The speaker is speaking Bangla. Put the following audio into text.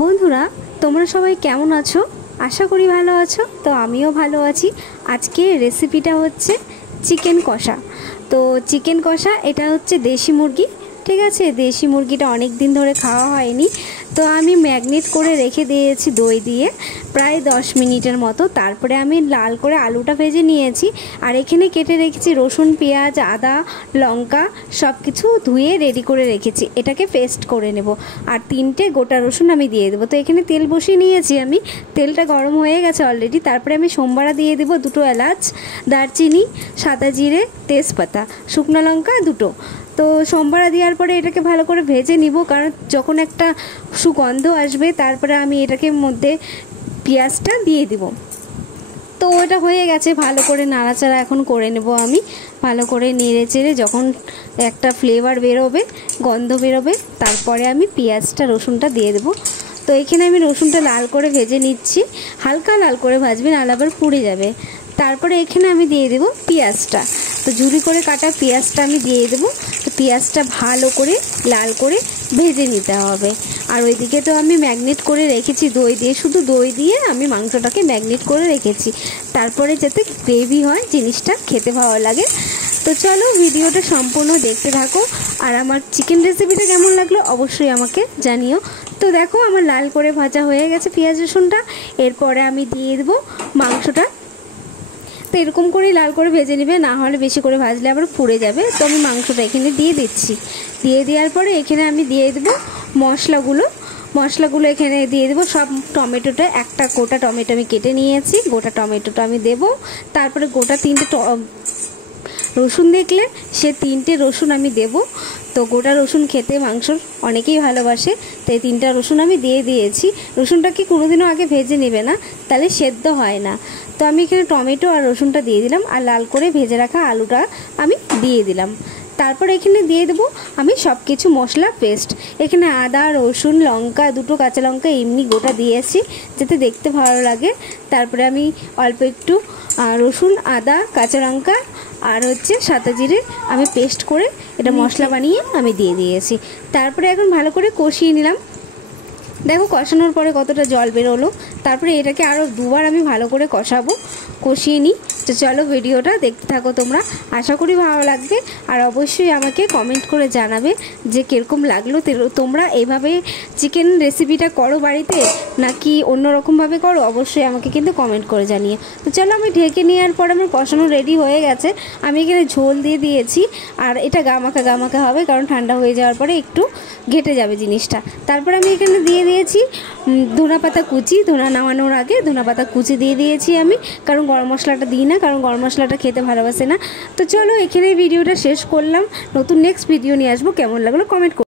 বন্ধুরা, তোমরা সবাই কেমন আছো? আশা করি ভালো আছো। তো আমিও ভালো আছি। আজকে রেসিপিটা হচ্ছে চিকেন কষা। তো চিকেন কষা এটা হচ্ছে দেশি মুরগি, ঠিক আছে। দেশি মুরগিটা অনেক দিন ধরে খাওয়া হয়নি, তো আমি ম্যাগনেট করে রেখে দিয়েছি দই দিয়ে প্রায় 10 মিনিটের মতো। তারপরে আমি লাল করে আলুটা ভেজে নিয়েছি, আর এখানে কেটে রেখেছি রসুন, পেঁয়াজ, আদা, লঙ্কা সব কিছু ধুয়ে রেডি করে রেখেছি। এটাকে পেস্ট করে নেব। আর 3টে গোটা রসুন আমি দিয়ে দেবো। তো এখানে তেল বসিয়ে নিয়েছি আমি, তেলটা গরম হয়ে গেছে অলরেডি। তারপরে আমি সোমবারা দিয়ে দেবো 2টো এলাচ, দারচিনি, সাদা জিরে, তেজপাতা, শুকনো লঙ্কা 2টো। তো সোমবারা দেওয়ার পরে এটাকে ভালো করে ভেজে নিব, কারণ যখন একটা সুগন্ধ আসবে তারপরে আমি এটাকে মধ্যে পেঁয়াজটা দিয়ে দিব। তো এটা হয়ে গেছে, ভালো করে নাড়াচাড়া এখন করে নেব আমি। ভালো করে নেড়ে চেড়ে যখন একটা ফ্লেভার বেরোবে, গন্ধ বেরোবে, তারপরে আমি পেঁয়াজটা রসুনটা দিয়ে দেবো। তো এখানে আমি রসুনটা লাল করে ভেজে নিচ্ছি, হালকা লাল করে ভাজবে, নাহলে আবার পুড়ে যাবে। তারপরে এখানে আমি দিয়ে দেবো পেঁয়াজটা। তো ঝুরি করে কাটা পেঁয়াজটা আমি দিয়ে দেবো। তো পেঁয়াজটা ভালো করে লাল করে ভেজে নিতে হবে। আর ওইদিকে তো আমি ম্যাগনেট করে রেখেছি দই দিয়ে, শুধু দই দিয়ে আমি মাংসটাকে ম্যাগনেট করে রেখেছি, তারপরে যাতে গ্রেভি হয়, জিনিসটা খেতে ভালো লাগে। তো চলো ভিডিওটা সম্পূর্ণ দেখতে থাকো। আর আমার চিকেন রেসিপিটা কেমন লাগলো অবশ্যই আমাকে জানিও। তো দেখো আমার লাল করে ভাজা হয়ে গেছে পেঁয়াজ রসুনটা। এরপরে আমি দিয়ে দেবো মাংসটা। তো এরকম করেই লাল করে ভেজে নেবে, না হলে বেশি করে ভাজলে আবার পুড়ে যাবে। তো আমি মাংসটা এখানে দিয়ে দিচ্ছি। দিয়ে দেওয়ার পরে এখানে আমি দিয়ে দেবো মশলাগুলো এখানে দিয়ে দেবো সব। টমেটোটা একটা গোটা টমেটো আমি কেটে নিয়েছি, গোটা টমেটোটা আমি দেবো। তারপরে গোটা 3টে রসুন দেখলে সে 3টে রসুন আমি দেব। তো গোটা রসুন খেতে মাংসর অনেকেই ভালোবাসে, তাই 3টা রসুন আমি দিয়ে দিয়েছি। রসুনটাকে কোনোদিনও আগে ভেজে নেবে না, তাহলে সেদ্ধ হয় না। তো আমি এখানে টমেটো আর রসুনটা দিয়ে দিলাম, আর লাল করে ভেজে রাখা আলুটা আমি দিয়ে দিলাম। তারপর এখানে দিয়ে দেবো আমি সব কিছু মশলা পেস্ট। এখানে আদা, রসুন, লঙ্কা, 2টো কাঁচা লঙ্কা এমনি গোটা দিয়েছি যাতে দেখতে ভালো লাগে। তারপরে আমি অল্প একটু রসুন, আদা, কাঁচা লঙ্কা আর হচ্ছে সাদা জিরে আমি পেস্ট করে এটা মশলা বানিয়ে আমি দিয়ে দিয়েছি। তারপরে এখন ভালো করে কষিয়ে নিলাম। দেখো কষানোর পরে কতটা জল বেরোলো। তারপরে এটাকে আরও 2বার আমি ভালো করে কষিয়ে নিই। তো চলো ভিডিওটা দেখতে থাকো তোমরা, আশা করি ভালো লাগবে। আর অবশ্যই আমাকে কমেন্ট করে জানাবে যে কীরকম লাগলো। তোমরা এইভাবে চিকেন রেসিপিটা করো বাড়িতে নাকি অন্যরকমভাবে করো, অবশ্যই আমাকে কিন্তু কমেন্ট করে জানিয়ে। তো চলো আমি ঢেকে নেওয়ার পর আমার কষানো রেডি হয়ে গেছে। আমি এখানে ঝোল দিয়ে দিয়েছি, আর এটা গামাখা হবে, কারণ ঠান্ডা হয়ে যাওয়ার পরে একটু ঘেটে যাবে জিনিসটা। তারপর আমি এখানে দিয়ে দিয়েছি ধনেপাতা কুচি। নামানোর আগে ধনেপাতা কুচি দিয়ে দিয়েছি আমি, কারণ গরম মশলাটা দিই না, কারণ গরম মশলাটা খেতে ভালোবাসে না। তো চলো এখানে ভিডিওটা শেষ করলাম। নতুন নেক্সট ভিডিও নিয়ে আসবো। কেমন লাগলো কমেন্ট